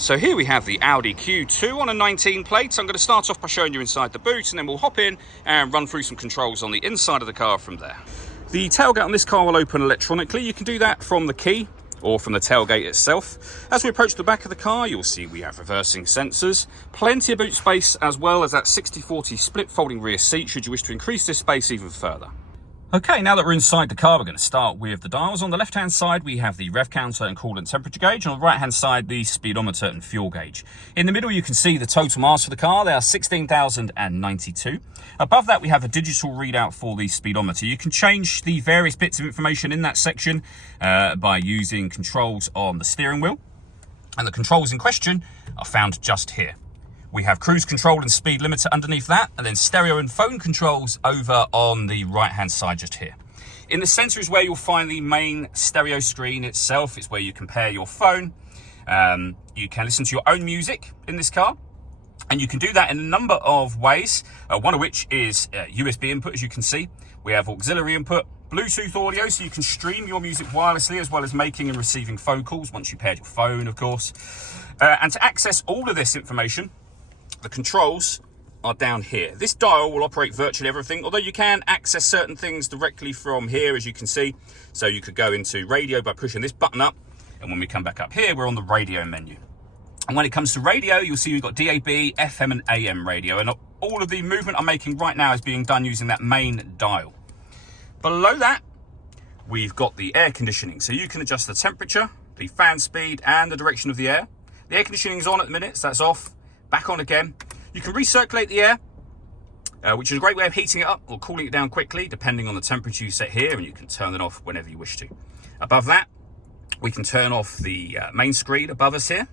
So here we have the Audi Q2 on a 19 plate. I'm going to start off by showing you inside the boot, and then we'll hop in and run through some controls on the inside of the car from there. The tailgate on this car will open electronically. You can do that from the key or from the tailgate itself. As we approach the back of the car, you'll see we have reversing sensors, plenty of boot space, as well as that 60/40 split folding rear seat should you wish to increase this space even further. Okay, now that we're inside the car, we're going to start with the dials. On the left-hand side, we have the rev counter and coolant temperature gauge. On the right-hand side, the speedometer and fuel gauge. In the middle, you can see the total miles for the car. They are 16,092. Above that, we have a digital readout for the speedometer. You can change the various bits of information in that section by using controls on the steering wheel. And the controls in question are found just here. We have cruise control and speed limiter underneath that, and then stereo and phone controls over on the right-hand side just here. In the center is where you'll find the main stereo screen itself. It's where you compare your phone. You can listen to your own music in this car, and you can do that in a number of ways, one of which is USB input, as you can see. We have auxiliary input, Bluetooth audio, so you can stream your music wirelessly, as well as making and receiving phone calls once you paired your phone, of course. And to access all of this information, the controls are down here. This dial will operate virtually everything, although you can access certain things directly from here, as you can see. So you could go into radio by pushing this button up, and when we come back up here, we're on the radio menu. And when it comes to radio, you'll see we've got DAB, FM and AM radio, and all of the movement I'm making right now is being done using that main dial. Below that, we've got the air conditioning, so you can adjust the temperature, the fan speed and the direction of the air. The air conditioning is on at the minute, so that's off. Back on again. You can recirculate the air, which is a great way of heating it up or cooling it down quickly, depending on the temperature you set here, and you can turn it off whenever you wish to. Above that, we can turn off the main screen above us here.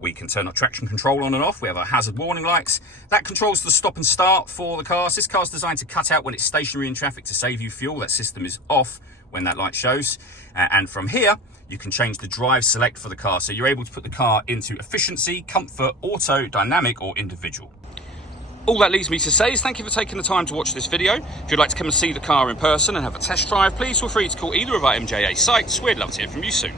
We can turn our traction control on and off. We have our hazard warning lights. That controls the stop and start for the car. This car is designed to cut out when it's stationary in traffic to save you fuel. That system is off when that light shows. And from here, you can change the drive select for the car. So you're able to put the car into efficiency, comfort, auto, dynamic, or individual. All that leaves me to say is thank you for taking the time to watch this video. If you'd like to come and see the car in person and have a test drive, please feel free to call either of our MJA sites. We'd love to hear from you soon.